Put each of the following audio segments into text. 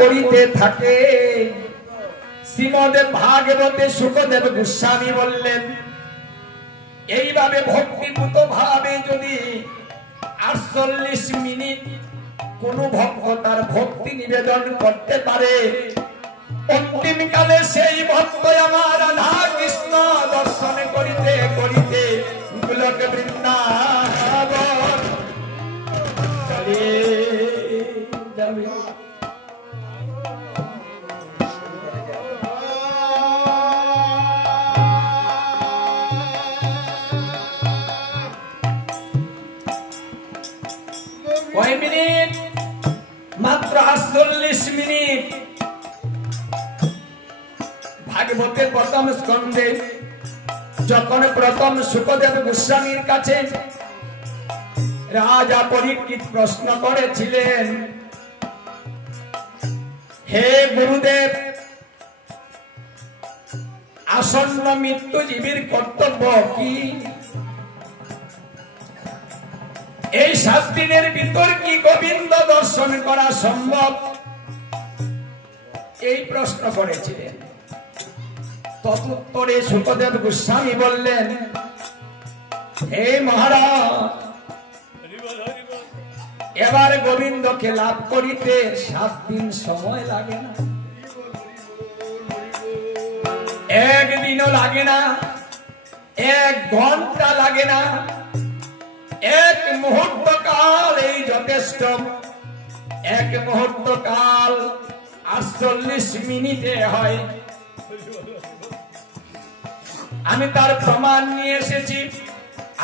করিতে থাকে। শ্রীমদ ভাগবতে শুকদেব গোস্বামী বললেন, এইভাবে ভক্তিপূত ভাবে যদি 48 মিনিট কোন ভক্ত তার ভক্তি নিবেদন করতে পারে, অন্তিম কালে সেই ভক্ত আমার রাধা কৃষ্ণ দর্শন করিতে করিতে গোলক বৃন্দাবন চলে যাবে। কয় মিনিট? মাত্র 48 মিনিট। ভাগবতের প্রথম স্কন্ধে যখন প্রথম শুকদেব গোস্বামীর কাছে রাজা পরীক্ষিত প্রশ্ন করেছিলেন, হে গুরুদেব, আসন্ন মৃত্যুজীবীর কর্তব্য কি? এই 7 দিনের ভিতর কি গোবিন্দ দর্শন করা সম্ভব? এই প্রশ্ন করেছিলেন। তদুত্তরে শুকদেব গোস্বামী বললেন, হে মহারাজ, এবার গোবিন্দকে লাভ করিতে 7 দিন সময় লাগে না, 1 দিনও লাগে না, 1 ঘন্টা লাগে না, 1 মুহূর্ত কাল এই যথেষ্ট। 1 মুহূর্ত কাল 48 মিনিটে হয়। আমি তার প্রমাণ নিয়ে এসেছি।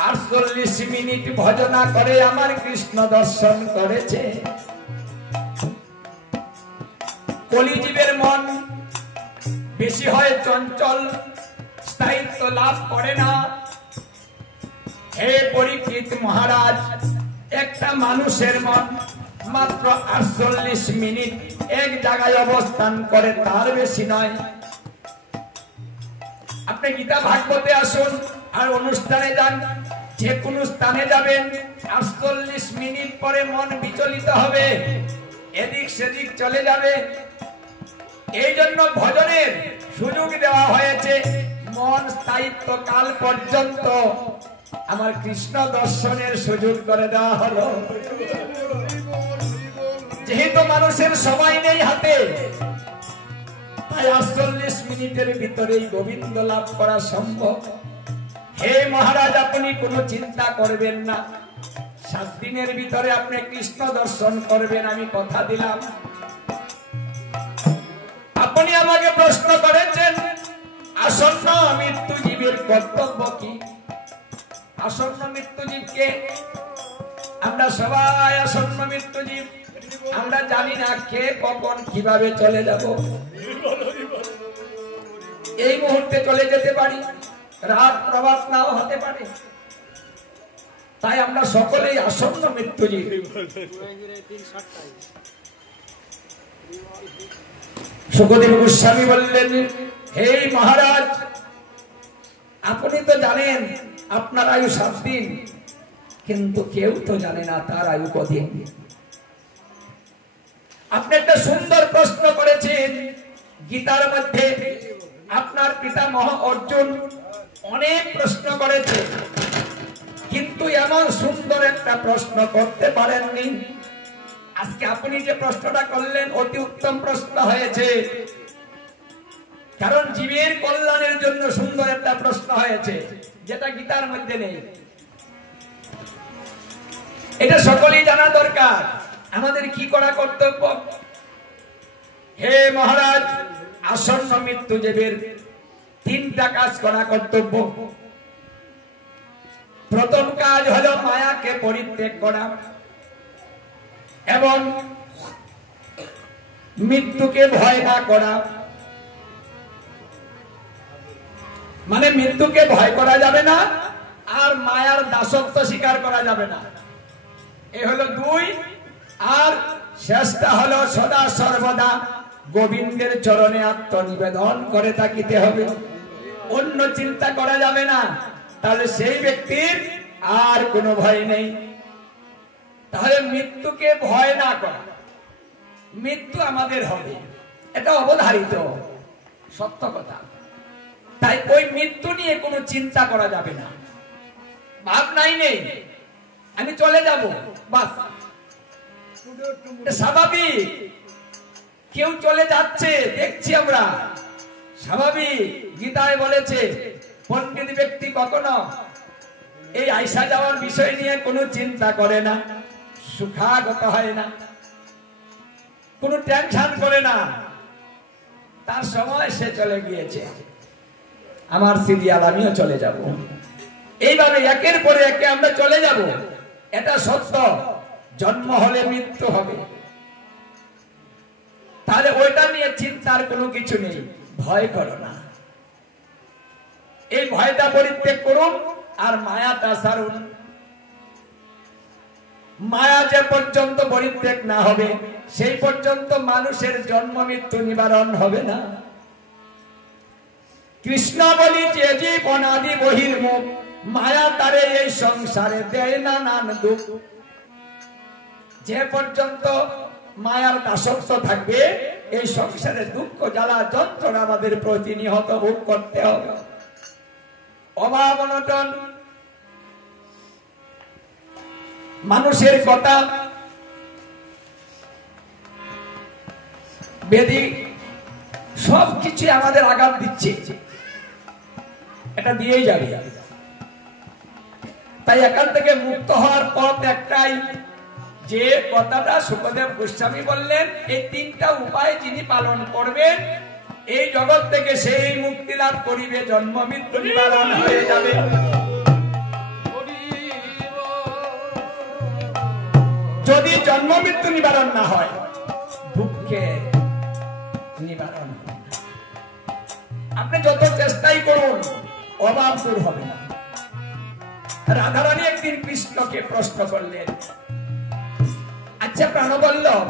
48 মিনিট ভজনা করে আমার কৃষ্ণ দর্শন করেছে। কলিজীবের মন বেশি হয় চঞ্চল, স্থায়িত্ব লাভ করে না। হে পরীক্ষিত মহারাজ, একটা মানুষের মন মাত্র 48 মিনিট এক জায়গায় অবস্থান করে, তার বেশি নয়। আপনি গীতা ভাগবতে আসুন আর অনুষ্ঠানে যান, যে কোনো স্থানে যাবেন, 48 মিনিট পরে মন বিচলিত হবে, এদিক সেদিক চলে যাবে। এই জন্য ভজনের সুযোগ দেওয়া হয়েছে, মন স্থায়িত্ব কাল পর্যন্ত আমার কৃষ্ণ দর্শনের সুযোগ করে দেওয়া হলো। যেহেতু মানুষের সময় নেই হাতে, তাই 48 মিনিটের ভিতরেই গোবিন্দ লাভ করা সম্ভব। হে মহারাজ, আপনি কোনো চিন্তা করবেন না, 7 দিনের ভিতরে আপনি কৃষ্ণ দর্শন করবেন, আমি কথা দিলাম। আপনি আমাকে প্রশ্ন করেছেন, আসন্ন মৃত্যুজীবের কর্তব্য কি? আসন্ন মৃত্যুজীবকে আমরা সবাই আসন্ন মৃত্যুজীব, আমরা জানি না কে কখন কিভাবে চলে যাব। এই মুহূর্তে চলে যেতে পারি, রাত প্রভাত নাও হতে পারে। তাই আমরা সকলেই আসন্ন মৃত্যুজীব। শুকদেব গোস্বামী বললেন, হে মহারাজ, আপনি তো জানেন আপনার আয়ু 7 দিন, কিন্তু কেউ তো জানে না তার আয়ু কদিন। আপনি একটা সুন্দর প্রশ্ন করেছেন। গীতার মধ্যে আপনার পিতামহ অর্জুন অনেক প্রশ্ন করেছে, কিন্তু এমন সুন্দর একটা প্রশ্ন করতে পারেননি। আজকে আপনি যে প্রশ্নটা করলেন অতি উত্তম প্রশ্ন হয়েছে, কারণ জীবের কল্যাণের জন্য সুন্দর একটা প্রশ্ন হয়েছে, যেটা গীতার মধ্যে নেই। এটা সকলেই জানা দরকার। আমাদের কি করা কর্তব্য? হে মহারাজ, আসন্ন মৃত্যুজীবের 3টা কাজ করা কর্তব্য। প্রথম কাজ হলো মায়াকে পরিত্যাগ করা এবং মৃত্যুকে ভয় না করা। মানে মৃত্যুকে ভয় করা যাবে না, আর মায়ার দাসত্ব স্বীকার করা যাবে না। এ হলো 2। আর শেষটা হলো সদা সর্বদা গোবিন্দের চরণে আত্মনিবেদন করে থাকিতে হবে, অন্য চিন্তা করা যাবে না। তাহলে সেই ব্যক্তির আর কোনো ভয় নেই। তাহলে মৃত্যুকে ভয় না করা, মৃত্যু আমাদের হবে, এটা অবধারিত সত্য কথা। তাই ওই মৃত্যু নিয়ে কোনো চিন্তা করা যাবে না, ভাবনাই নেই আমি চলে যাব, বাস স্বাভাবিক। কেউ চলে যাচ্ছে দেখছি আমরা, স্বাভাবিক। গীতায় বলেছে পণ্ডিত ব্যক্তি কখনো এই আইসা যাওয়ার বিষয় নিয়ে কোনো চিন্তা করে না, সুখাগত হয় না, কোনো টেনশন করে না, তার সময় সে চলে গিয়েছে, আমার সিরিয়াল আমিও চলে যাব। এইভাবে একের পরে একে আমরা চলে যাব, এটা সত্য। জন্ম হলে মৃত্যু হবে, তাহলে ওইটা নিয়ে চিন্তার কোনো কিছু নেই, ভয় করো না। এই ভয়টা পরিত্যাগ করুন আর মায়াটা সারুন। মায়া যে পর্যন্ত পরিত্যাগ না হবে সেই পর্যন্ত মানুষের জন্ম মৃত্যু নিবারণ হবে না। কৃষ্ণ বলি যে জীব অনাদি বহির্মুখ, মায়া তারে এই সংসারে দেয় নানান দুঃখ। যে পর্যন্ত মায়ার দাসত্ব থাকবে এই সংসারে দুঃখ জ্বালা যন্ত্রণা আমাদের প্রতিনিয়ত ভোগ করতে হবে। অভাব অনটন, মানুষের কথা, বেদি সবকিছু আমাদের আঘাত দিচ্ছে, এটা দিয়েই যাবে। তাই এখান থেকে মুক্ত হওয়ার পথ একটাই, যে কথাটা সুখদেব গোস্বামী বললেন, এই তিনটা উপায় যিনি পালন করবেন এই জগৎ থেকে সেই মুক্তি লাভ করিবে, জন্ম মৃত্যু নিবারণ হয়ে যাবে। যদি জন্ম মৃত্যু নিবারণ না হয়, দুঃখে নিবারণ হবে না। আপনি যত চেষ্টাই করুন অভাব দূর হবে না। রাধারানী একদিন কৃষ্ণকে প্রশ্ন করলেন, আচ্ছা প্রাণবল্লভ,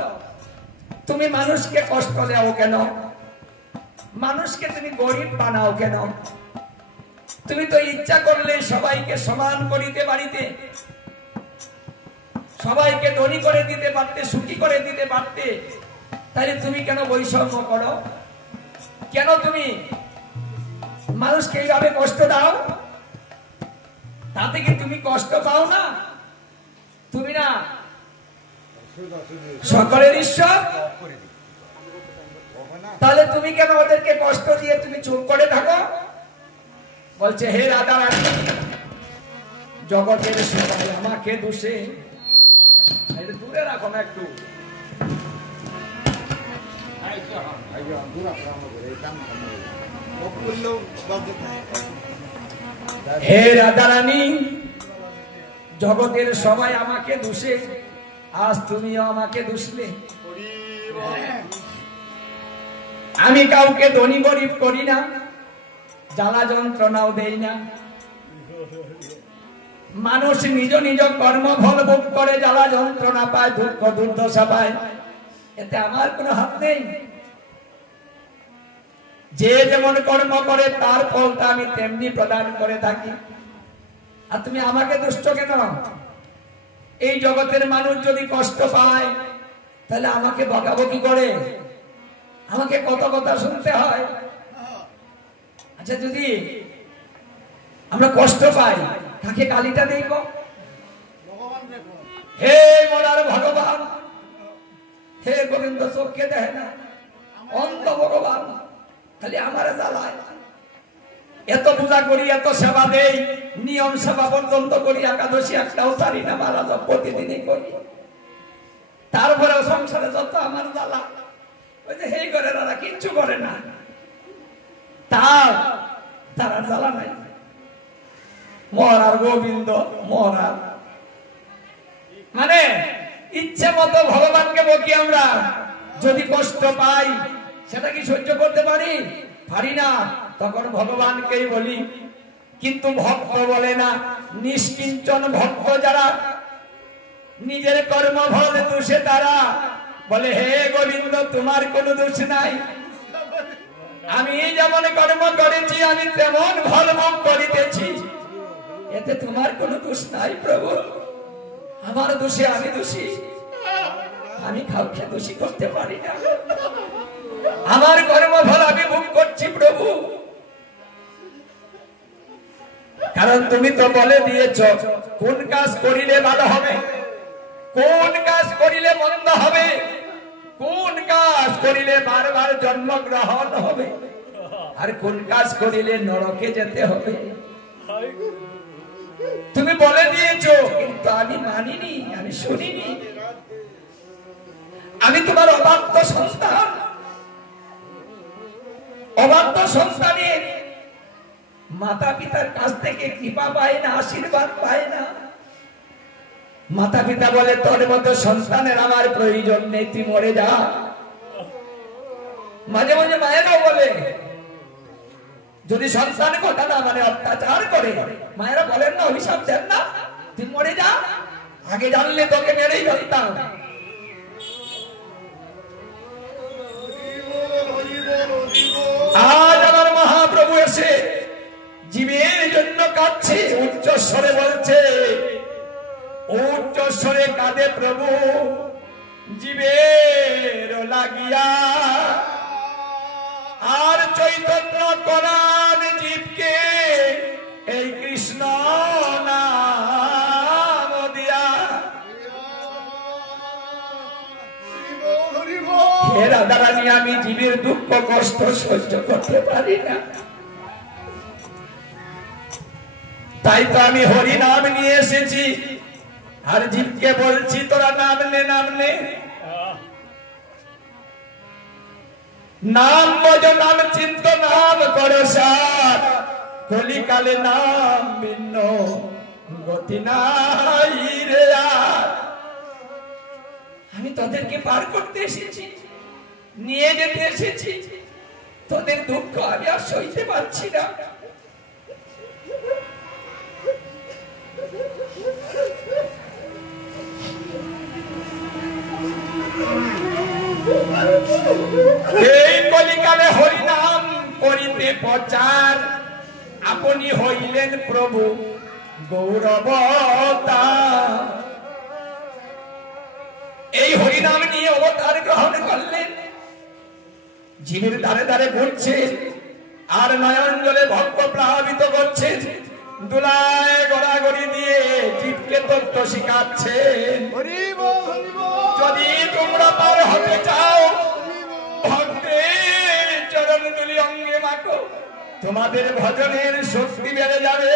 তুমি মানুষকে কষ্ট দাও কেন? মানুষকে তুমি গরিব বানাও কেন? তুমি তো ইচ্ছা করলে সবাইকে সমান করিতে পারিতে, সবাইকে ধনী করে দিতে পারতে, সুখী করে দিতে পারতে, তাহলে তুমি কেন বৈষম্য করো? কেন তুমি মানুষকে এইভাবে কষ্ট দাও? তাতে কি তুমি কষ্ট পাও না? তুমি না সকলের ঈশ্বর, তাহলে তুমি কেন ওদেরকে কষ্ট দিয়ে তুমি চুপ করে থাকো? বলছে, হে রাধা রানী, জগতের সবাই আমাকে দোষে, দূরে রাখো না একটু, হে রাধা রানী, জগতের সবাই আমাকে দোষে, আজ তুমিও আমাকে দোষলে। আমি কাউকে ধনী গরিব করি না, জ্বালা যন্ত্রণাও দেই না। মানুষ নিজ নিজ কর্ম ফল ভোগ করে জ্বালা যন্ত্রণা পায়, দুঃখ দুর্দশা পায়, এতে আমার কোনো হাত নেই। যে যেমন কর্ম করে তার ফলটা আমি তেমনি প্রদান করে থাকি। আর তুমি আমাকে দুষ্ট কেন? এই জগতের মানুষ যদি কষ্ট পায় তাহলে আমাকে বকাবকি করে, আমাকে কত কথা শুনতে হয়। আচ্ছা, যদি আমরা কষ্ট পাই কাকে গালিটা দেব? হে মনার ভগবান, হে গোবিন্দ চোখকে দেয় না, অন্ধ ভগবান, খালি আমার জ্বালায়। এত পূজা করি, এত সেবা দেই, নিয়ম সেবা পর্যন্ত করি, একাদশী একটাও ছাড়ি না, মহারাজ প্রতিদিনই করি, তারপরেও সংসারে যত আমার জ্বালা। ওই যে হেই করে তারা কিচ্ছু করে না, তারা জ্বালা নাই। মহারাজ গোবিন্দ মহারাজ মানে ইচ্ছে মতো ভগবানকে বকি আমরা। যদি কষ্ট পাই সেটা কি সহ্য করতে পারি? পারি না, তখন ভগবানকেই বলি। কিন্তু ভক্ত বলে না, নিষ্কিঞ্চন ভক্ত যারা, নিজের কর্মফল দোষে তারা বলে, হে গোবিন্দ তোমার কোনো দোষ নাই, আমি যেমন কর্ম করেছি আমি তেমন ফল ভোগ করিতেছি, এতে তোমার কোনো দোষ নাই প্রভু, আমার দোষে আমি দোষী। আমি কাউকে দোষী করতে পারি না। আমার কর্মফল আমি ভোগ করছি প্রভু, কারণ তুমি তো বলে দিয়েছ কোন কাজ করিলে ভালো হবে, কোন কাজ করিলে মন্দ হবে, কোন কাজ করিলে বারবার জন্মগ্রহণ হবে, আর কোন কাজ করিলে নরকে যেতে হবে। তুমি বলে দিয়েছো, কিন্তু আমি মানিনি, আমি শুনিনি। আমি তোমার অবাধ্য সন্তান। অবাধ্য সন্তানের মাতা পিতার কাছ থেকে কৃপা পায় না, আশীর্বাদ পায় না। মাতা পিতা বলে তোর মতো সন্তানের আমার প্রয়োজন নেই, তুই মরে যা। মাঝে মাঝে মায়েরাও বলে, যদি সন্তান কথা না মানে অত্যাচার করে, মায়েরা বলেন না, অভিশাপ দেন না, তুই মরে যা, আগে জানলে তোকে মেরেই ফেলতাম। আজ আমার মহাপ্রভু এসে জীবের জন্য কাঁদছে, উচ্চ স্বরে বলছে, উচ্চ স্বরে কাঁদে প্রভু জীবের লাগিয়া, আর চৈতন্য করান জীবকে এই কৃষ্ণ নাম দিয়া। হে রাধারানী, আমি জীবের দুঃখ কষ্ট সহ্য করতে পারি না, তাই তো আমি হরি নাম নিয়ে এসেছি, আর জীবকে বলছি তোরা নাম নে, নাম নে, নাম বোঝ, নাম চিন্ত, নাম করো সার, কলিকালে নাম ভিন্ন গতি নাই রে। আমি তোদেরকে পার করতে এসেছি, নিয়ে যেতে এসেছি, তোদের দুঃখ আমি আর সইতে পারছি না। এই কলিকালে হরিনাম করিতে প্রচার, আপনি হইলেন প্রভু গৌরবতার। এই হরিনাম নিয়ে অবতার গ্রহণ করলেন, জীবের দ্বারে দ্বারে ঘুরছেন, আর নয়ন জলে ভক্ত প্লাবিত করছেন, দুলায় গড়াগড়ি দিয়ে জীবকে তত্ত্ব শিখাচ্ছেন। যদি তোমরা পার হতে চাও, ভক্তের চরণ দুলি অঙ্গে মাখো, তোমাদের ভজনের শক্তি বেড়ে যাবে।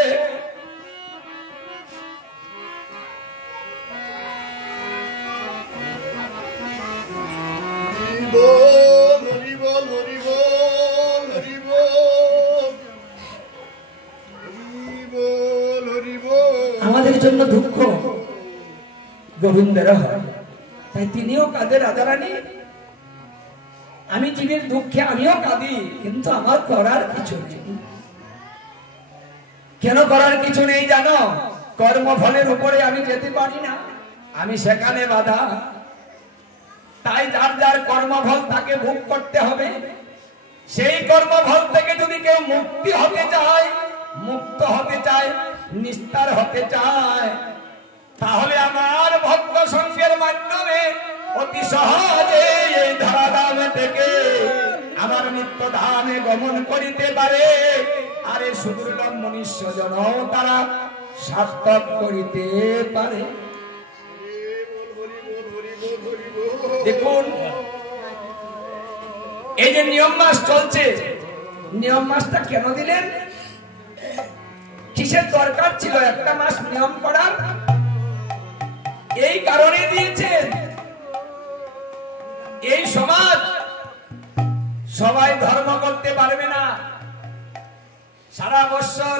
আমাদের জন্য দুঃখ গোবিন্দের হয়, তাই তিনিও কাঁদে রাধারানী। আমি জীবের দুঃখে আমিও কাঁদি, কিন্তু আমার করার কিছু নেই। কেন করার কিছু নেই জানো? কর্মফলের উপরে আমি যেতে পারি না, আমি সেখানে বাধা। তাই যার যার কর্মফল তাকে ভোগ করতে হবে। সেই কর্মফল থেকে যদি কেউ মুক্তি হতে চায়, মুক্ত হতে চায়, নিস্তার হতে চায়, তাহলে আমার ভক্ত সঙ্গের মাধ্যমে অতি সহজে এই ধরাধাম থেকে আমার নিত্য ধামে গমন করিতে পারে। আর এই সুদুর্লভ মনুষ্য জন তারা সার্থক করিতে পারে। দেখুন, এই যে নিয়ম মাস চলছে, নিয়ম মাসটা কেন দিলেন? কিসের দরকার ছিল একটা মাস নিয়ম করার? এই কারণে দিয়েছেন, এই সমাজ সবাই ধর্ম করতে পারবে না, সারা বছর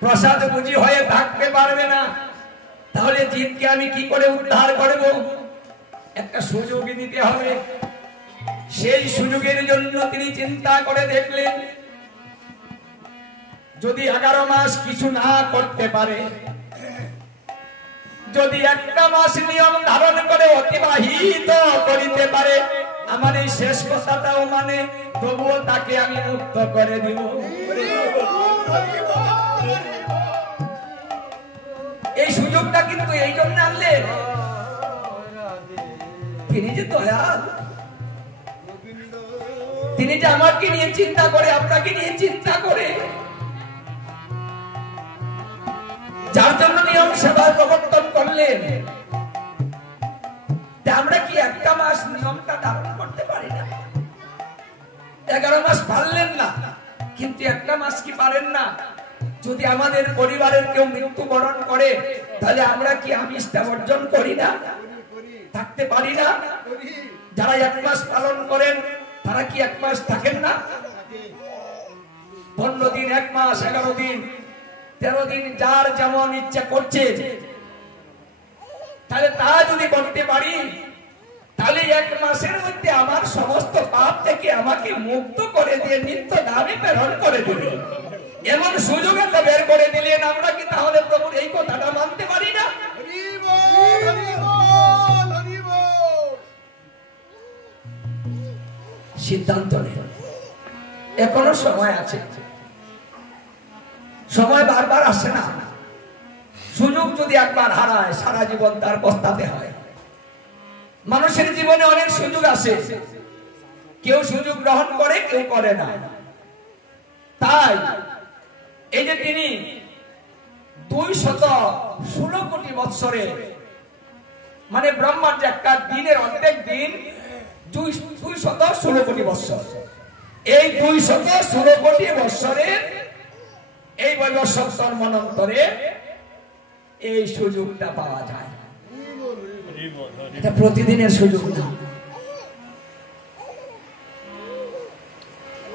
প্রসাদ বুঝি হয়ে থাকতে পারবে না। তাহলে জীবকে আমি কি করে উদ্ধার করব? একটা সুযোগ দিতে হবে। সেই সুযোগের জন্য তিনি চিন্তা করে দেখলেন, যদি 11 মাস কিছু না করতে পারে, যদি একটা মাস নিয়ম ধারণ করে অতিবাহিত করিতে পারে, আমার এই শেষ কথাটাও মানে, তবুও তাকে আমি মুক্ত করে দিব। এই সুযোগটা কিন্তু এই জন্য আনলেন, তিনি যে দয়াল, তিনি যে আমাকে নিয়ে চিন্তা করে, আপনাকে নিয়ে চিন্তা করে, যার জন্য নিয়ম সেবার প্রবর্তন করলেন। আমরা কি একটা মাস নিয়মটা ধারণ করতে পারি না? 11 মাস পারলেন না, কিন্তু একটা মাস কি পারেন না? যদি আমাদের পরিবারের কেউ মৃত্যুবরণ করে, তাহলে আমরা কি আমিষটা বর্জন করি না? থাকতে পারি না? যারা 1 মাস পালন করেন তারা কি 1 মাস থাকেন না? 15 দিন, 1 মাস, 11 দিন, 13 দিন, যার যেমন ইচ্ছা করছে, তাহলে তা যদি করতে পারি, তাহলে 1 মাসের মধ্যে আমার সমস্ত পাপ থেকে আমাকে মুক্ত করে দিয়ে নিত্য দামে প্রেরণ করে দিবে, এমন সুযোগ একটা বের করে দিলেন। আমরা কি তাহলে প্রভুর এই কথাটা মানতে পারি না? সিদ্ধান্ত নেই, এখনো সময় আছে। সময় বারবার আসে না। সুযোগ যদি একবার হারায়, সারা জীবন তার পস্তাতে হয়। মানুষের জীবনে অনেক সুযোগ আসে, কেউ সুযোগ গ্রহণ করে, কেউ করে না। তাই এই যে তিনি 216 কোটি বৎসরে, মানে ব্রহ্মার যে একটা দিনের অর্ধেক দিন 216 কোটি বৎসর, এই 216 কোটি বৎসরে এই বৈবস্বর মনন্তরে এই সুযোগটা পাওয়া যায়। এটা প্রতিদিনের সুযোগ না।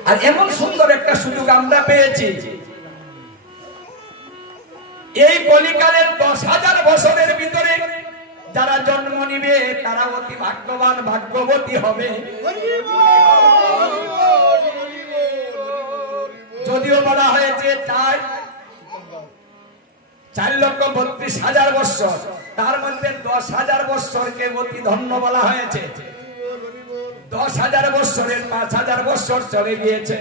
আর এমন সুন্দর একটা সুযোগ আমরা পেয়েছি, এই কলিকালের 10,000 বছরের ভিতরে যারা জন্ম নিবে তারা অতি ভাগ্যবান, ভাগ্যবতী হবে। যদিও বলা হয়েছে 4,32,000 বৎসর, তার মধ্যে 10,000 বৎসরকে অতি ধন্য বলা হয়েছে। 10,000 বৎসরের 5,000 বৎসর চলে গিয়েছে।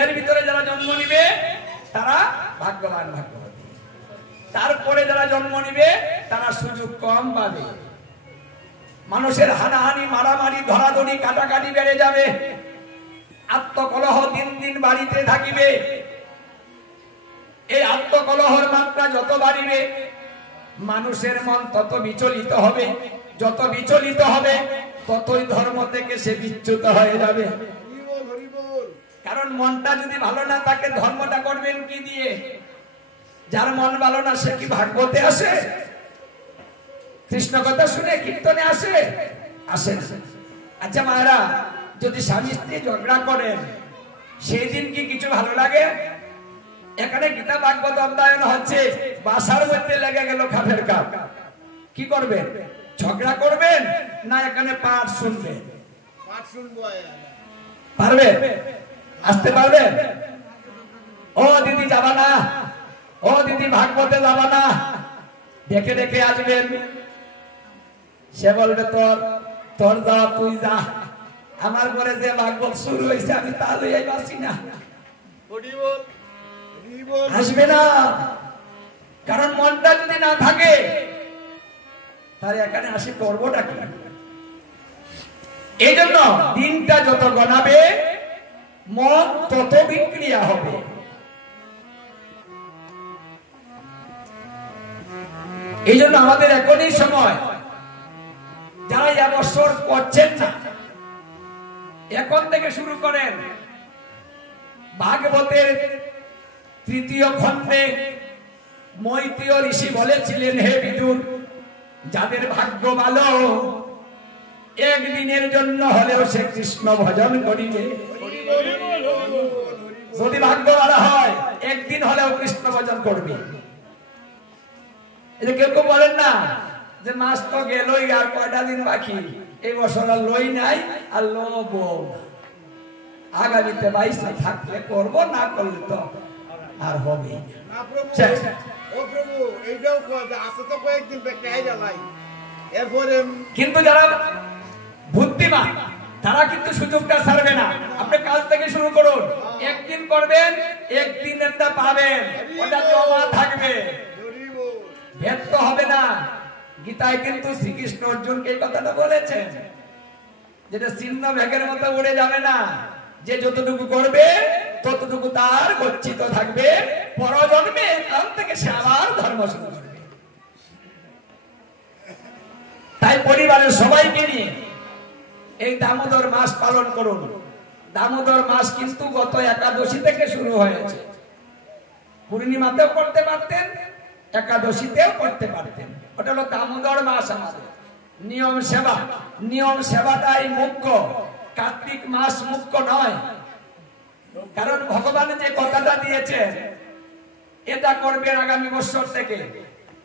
এর ভিতরে যারা জন্ম নিবে তারা ভাগ্যবান, ভাগ্যবতী। তারপরে যারা জন্ম নিবে তারা সুযোগ কম পাবে। মানুষের হানাহানি, মারামারি, ধরাধরি, কাটাকাটি বেড়ে যাবে। আত্মকলহ দিন দিন বাড়িতে থাকিবে। এই আত্মকলহর মাত্রা যত বাড়িবে, মানুষের মন তত বিচলিত হবে। যত বিচলিত হবে, ততই ধর্ম থেকে সে বিচ্যুত হয়ে যাবে। কারণ মনটা যদি ভালো না থাকে, ধর্মটা করবেন কি দিয়ে? যার মন ভালো না, সে কি ভাগবতে আসে? কৃষ্ণ কথা শুনে কীর্তনে আসে? আসে না। আচ্ছা মায়েরা, যদি স্বামী স্ত্রী ঝগড়া করেন, সেই দিন কি কিছু ভালো লাগে? এখানে গীতা ভাগবত অধ্যয়ন হচ্ছে, বাসার মধ্যে লেগে গেল খাপের কাপ, কি করবেন? ঝগড়া করবেন না এখানে পাঠ শুনবেন? পারবেন? আসতে পারবেন? ও দিদি যাবা না, ও দিদি ভাগবতে যাবা না, দেখে দেখে আসবেন। সে বলবে তোর যা, তুই যা, আমার ঘরে যে ভাগবত শুরু হয়েছে আমি তা লইয়াই বাসি না। আসবে না, কারণ মনটা যদি না থাকে তাহলে এখানে আসি করবোটা কি? এই জন্য দিনটা যত গণাবে মন তত বিক্রিয়া হবে। এই জন্য আমাদের এখনই সময়, যারা এবছর করছেন না, এখন থেকে শুরু করেন। ভাগবতের 3য় খণ্ডে মৈত্রেয় ঋষি বলেছিলেন, হে বিদুর, যাদের ভাগ্য ভালো, একদিনের জন্য হলেও সে কৃষ্ণ ভজন করিবে। যদি ভাগ্য ভালো হয়, একদিন হলেও কৃষ্ণ ভজন করবে। কেউ কেউ বলেন না যে মাস তো গেলই, আর কয়টা দিন বাকি, এই বছর আর লই নাই, আর লব আগামীতে 22 থাকলে করব, না করলে তো আর হবে। কিন্তু যারা বুদ্ধিমান তারা কিন্তু সুযোগটা ছাড়বে না। আপনি কাল থেকে শুরু করুন, একদিন করবেন, একদিন একটা পাবেন, ওটা জমা থাকবে, ব্যর্থ হবে না। গীতায় কিন্তু শ্রীকৃষ্ণ অর্জুনকে এই কথাটা বলেছেন, যেটা চিহ্ন ভেগের মতো উড়ে যাবে না, যে যতটুকু করবে ততটুকু তার গচ্ছিত থাকবে, পরজন্মে এখান থেকে সে আবার ধর্ম শুরু করবে। তাই পরিবারের সবাইকে নিয়ে এই দামোদর মাস পালন করুন। দামোদর মাস কিন্তু গত একাদশী থেকে শুরু হয়েছে। পূর্ণিমাতেও করতে পারতেন, একাদশীতেও করতে পারতেন। ওটা হলো দামোদর মাস। আমাদের নিয়ম সেবা, নিয়ম সেবাটাই মুখ্য, কার্তিক মাস মুখ্য নয়। কারণ ভগবান যে কথাটা দিয়েছেন এটা করবেন আগামী বছর থেকে,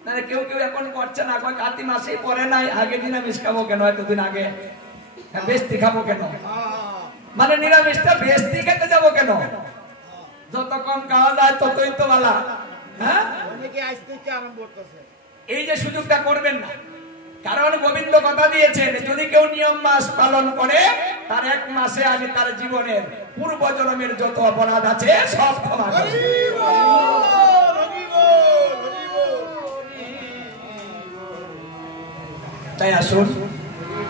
মানে কেউ কেউ এখন করছে না, কার্তিক মাসেই পরে নাই, আগে নিরামিষ খাবো কেন, এতদিন আগে বেস্তি খাবো কেন, মানে নিরামিষটা বেস্তি খেতে যাবো কেন, যত কম খাওয়া যায় ততই তো ভালো। হ্যাঁ, এই যে সুযোগটা করবেন না, কারণ গোবিন্দ কথা দিয়েছেন যদি কেউ নিয়ম মাস পালন করে তার এক মাসে আমি তার জীবনের পূর্ব জন্মের যত অপরাধ আছে সব ক্ষমা করব। তাই আসুন,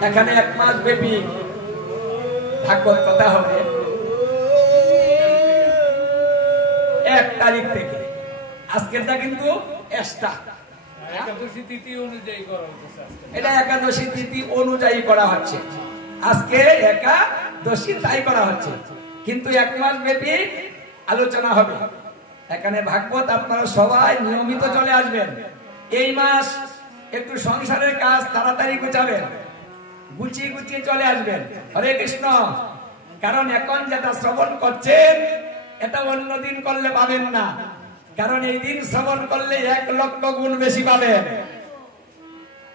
এখানে এক মাস ব্যাপী ভাগবত কথা হবে 1 তারিখ থেকে। আজকেরটা কিন্তু একাদশী তিথি অনুযায়ী করা হচ্ছে। আজকে একাদশী তাই করা হচ্ছে, কিন্তু 1 মাস ব্যাপী আলোচনা হবে এখানে ভাগবত। আপনারা সবাই নিয়মিত চলে আসবেন। এই মাস একটু সংসারের কাজ তাড়াতাড়ি গুছাবেন, গুছিয়ে গুছিয়ে চলে আসবেন। হরে কৃষ্ণ। কারণ এখন যেটা শ্রবণ করছেন এটা অন্যদিন করলে পাবেন না, কারণ এই দিন শ্রবণ করলে 1 লক্ষ গুণ বেশি পাবেন।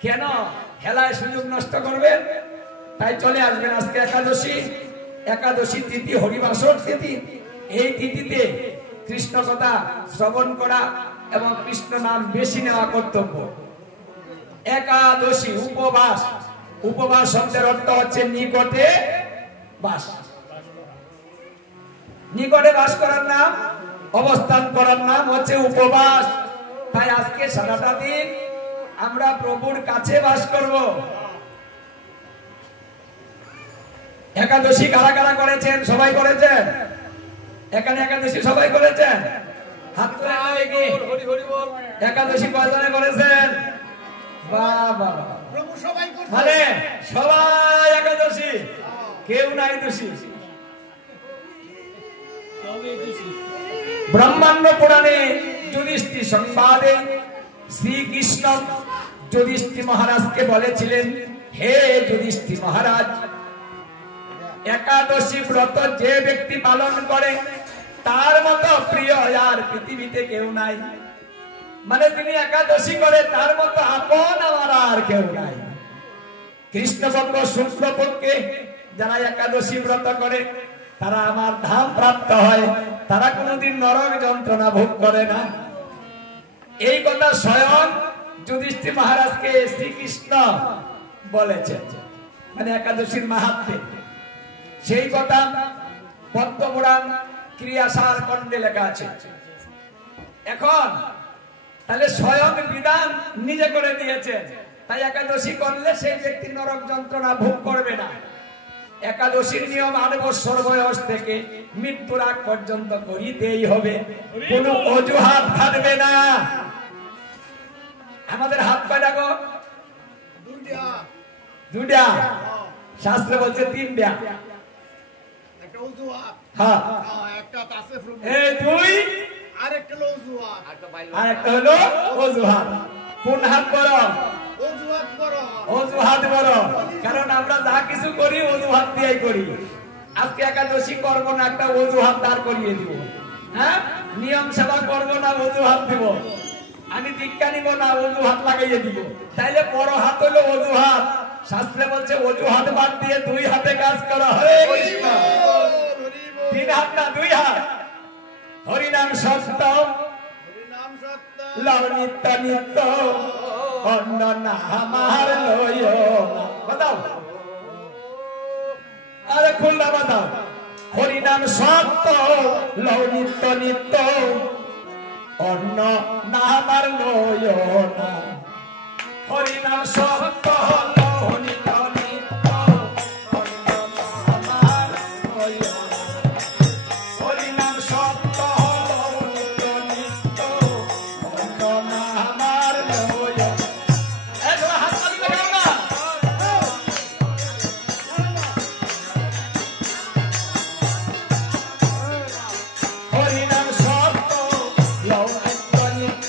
কেন হেলায় সুযোগ নষ্ট করবেন? তাই চলে আসবেন। আজকে একাদশী, একাদশী তিথি হরিবাসর তিথি। এই তিথিতে কৃষ্ণ কথা শ্রবণ করা এবং কৃষ্ণ নাম বেশি নেওয়া কর্তব্য। একাদশী উপবাস, উপবাস শব্দের অর্থ হচ্ছে নিকটে বাস। নিকটে বাস করার নাম, অবস্থান করার নাম হচ্ছে উপবাস। তাই আজকে সারাটা দিন আমরা প্রভুর কাছে বাস করব। একাদশী কারা কারা করেছেন? সবাই করেছেন? এখানে একাদশী সবাই করেছেন? হাত তুলে কি একাদশী কয়জনে করেছেন? বাবা, মানে সবাই একাদশী, কেউ নাই দোষী। ব্রহ্মাণ্ড পুরাণে যুধিষ্ঠির সংবাদে শ্রীকৃষ্ণ যুধিষ্ঠির মহারাজকে বলেছিলেন, হে যুধিষ্ঠির মহারাজ, একাদশী ব্রত যে ব্যক্তি পালন করে তার মতো প্রিয় আর পৃথিবীতে কেউ নাই। মানে তিনি একাদশী করে তার মতো আপন আমার আর কেউ নাই। কৃষ্ণপক্ষ শুক্লপক্ষে যারা একাদশী ব্রত করে তারা আমার ধাম প্রাপ্ত হয়, তারা কোনোদিন নরক যন্ত্রণা ভোগ করে না। এই কথা স্বয়ং যুধিষ্ঠির মহারাজকে শ্রীকৃষ্ণ বলেছেন, মানে একাদশীর মাহাত্ম্যে। সেই কথা পদ্মপুরাণ ক্রিয়াসার খণ্ডে লেখা আছে। এখন তাহলে স্বয়ং বিধান নিজে করে দিয়েছেন, তাই একাদশী করলে সেই ব্যক্তি নরক যন্ত্রণা ভোগ করবে না। একাদশীর নিয়ম 8 বছর বয়স থেকে মৃত্যুর আগ পর্যন্ত করিতেই হবে, কোনো অজুহাত থাকবে না। আমাদের হাত কয়টা গো? 2টা। শাস্ত্রে বলছে 3টা। হ্যাঁ, এই 2 আর একটা হলো অজুহাত। কোন হাত বড়? অজুহাত বড়। কারণ আমরা যা কিছু করি অজুহাত দিয়েই করি। আজকে একাদশী করবো না, একটা অজুহাত দাঁড় করিয়ে দিব। হ্যাঁ, নিয়ম সেবা করবো না, অজুহাত দিব। আমি দীক্ষা নিব না, অজুহাত লাগাইয়ে দিব। তাইলে বড় হাত হলো অজুহাত। শাস্ত্রে বলছে অজুহাত বাদ দিয়ে 2 হাতে কাজ করা। হরে কৃষ্ণ। 3 হাত না, 2 হাত। হরিনাম সত্য, লব নিত্য নিত্য, অন্য নামার লয়। বাতাও, আরে খুলনা বাতাও। হরিনাম সত্য, লব নিত্য নিত্য, অন্য নামার লয় না। হরিনাম সত্য হলো নিত্য নিত্য আমার হরিনাম সত্য হলো নিত্য নিত্য আমার হাত তালি লাগাও না। হরিনাম সত্য হলো নিত্য নিত্য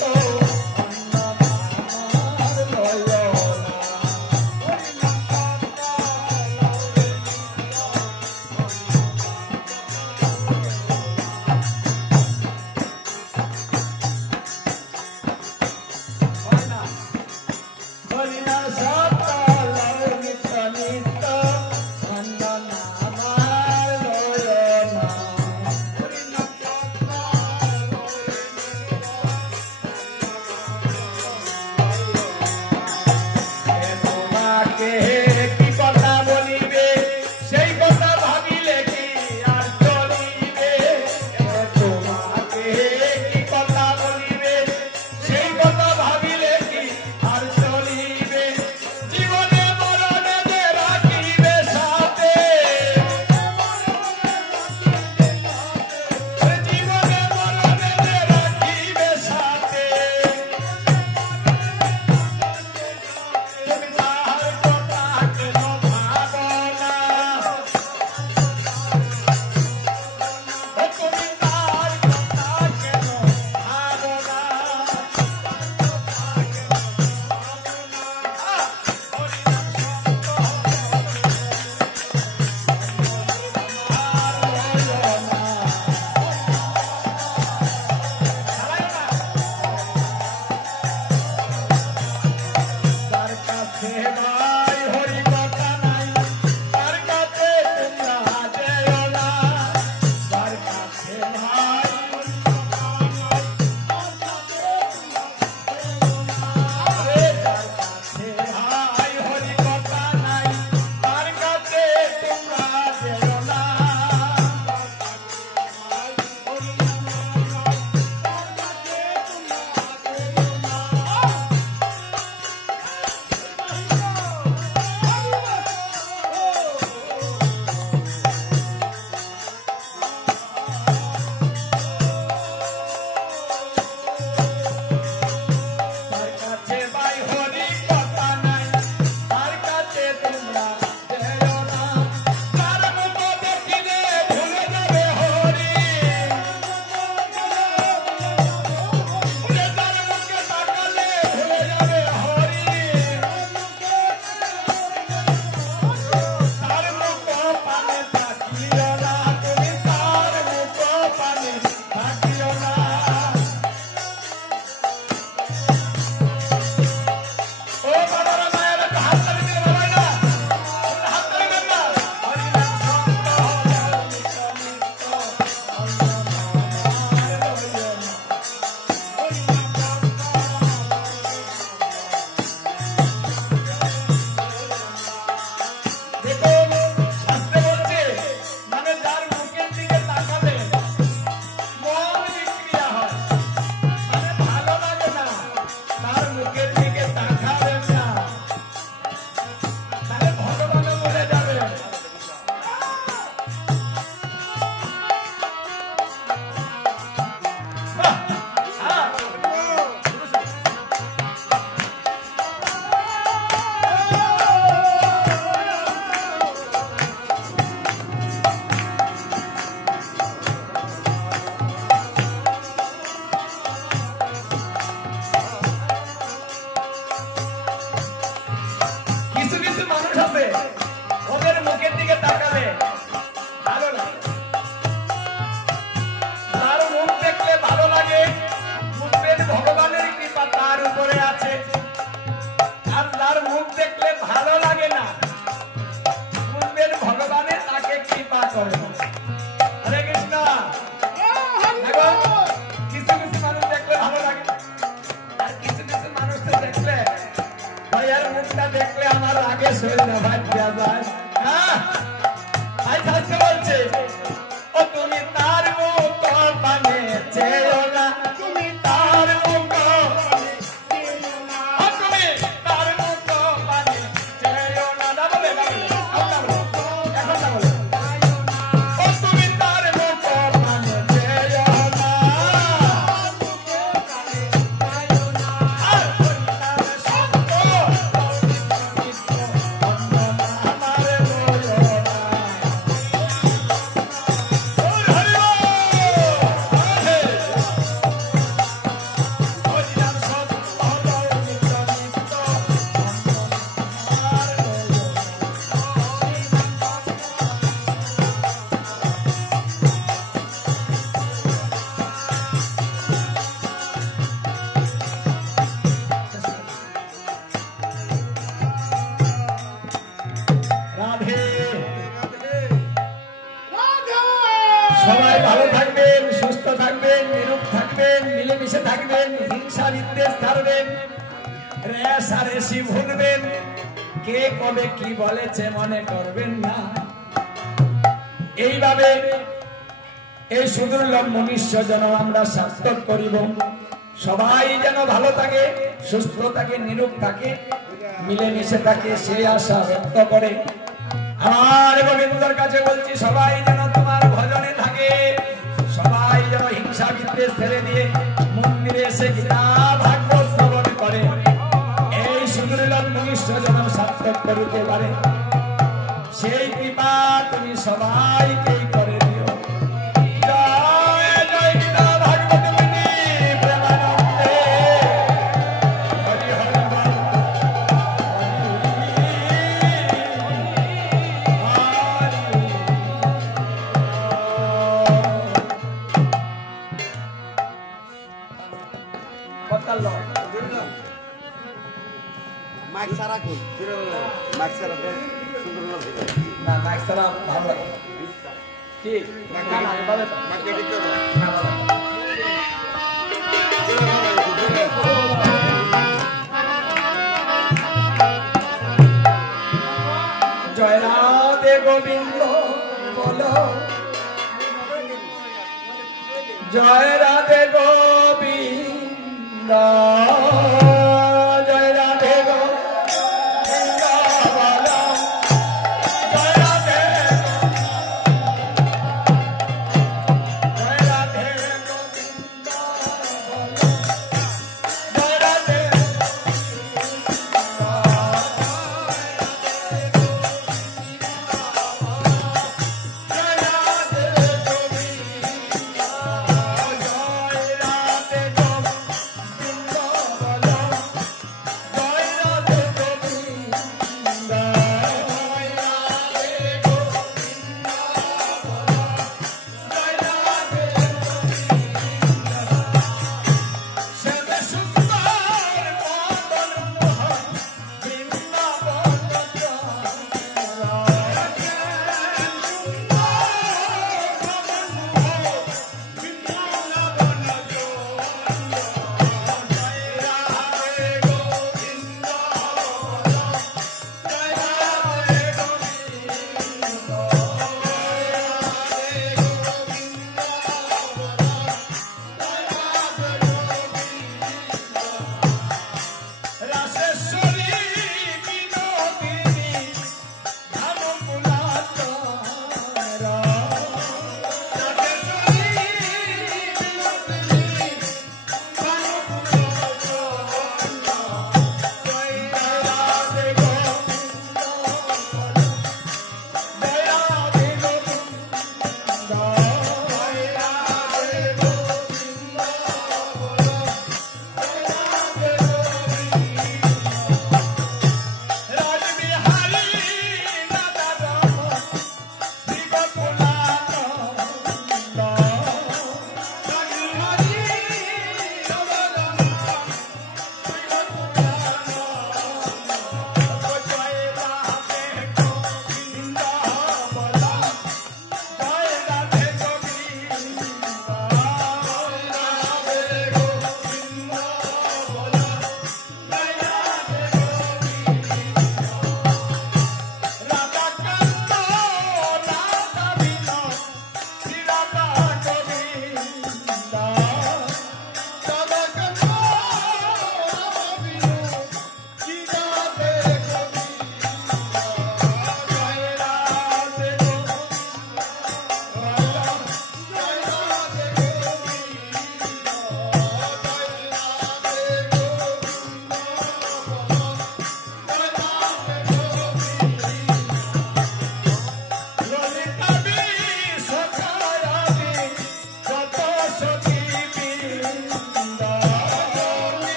তুমি তার ছাড়বেন, রেশারেশি ভুলবেন, কে কবে কি বলেছে মনে করবেন না। এইভাবে এই সুদুর্লভ মনুষ্য যেন আমরা সার্থক করিব, সবাই যেন ভালো থাকে, সুস্থ থাকে, নিরোগ থাকে, মিলেমিশে থাকে, সেই আশা ব্যক্ত করে আমার গোবিন্দর কাছে বলছি, সবাই যেন তোমার ভজনে থাকে, সবাই যেন হিংসা বিদ্বেষ ছেড়ে দিয়ে মন্দিরে এসে গীতা ভাগবত শ্রবণ করে, এই সুদুর্লভ মনুষ্য যেন সার্থক করিতে পারে, সেই কৃপা তুমি সবাইকেই করে দিও। জয় জয় গীতা ভাগবত মুনি প্রেমানন্দে, হরি হরি বল, মাইক সারা কই মাইক সারা সুন্দর না মাইক সারা ভালো লাগে কি না না বলে মাইক এডিট করো না বলে জয় রাধে গোবিন্দ বলো, জয় রাধে গোবিন্দ, জয় রাধে গোবিন্দ বলো, জয় রাধে, জয় রাধে গোবিন্দ বলো, জয় রাধে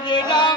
Hare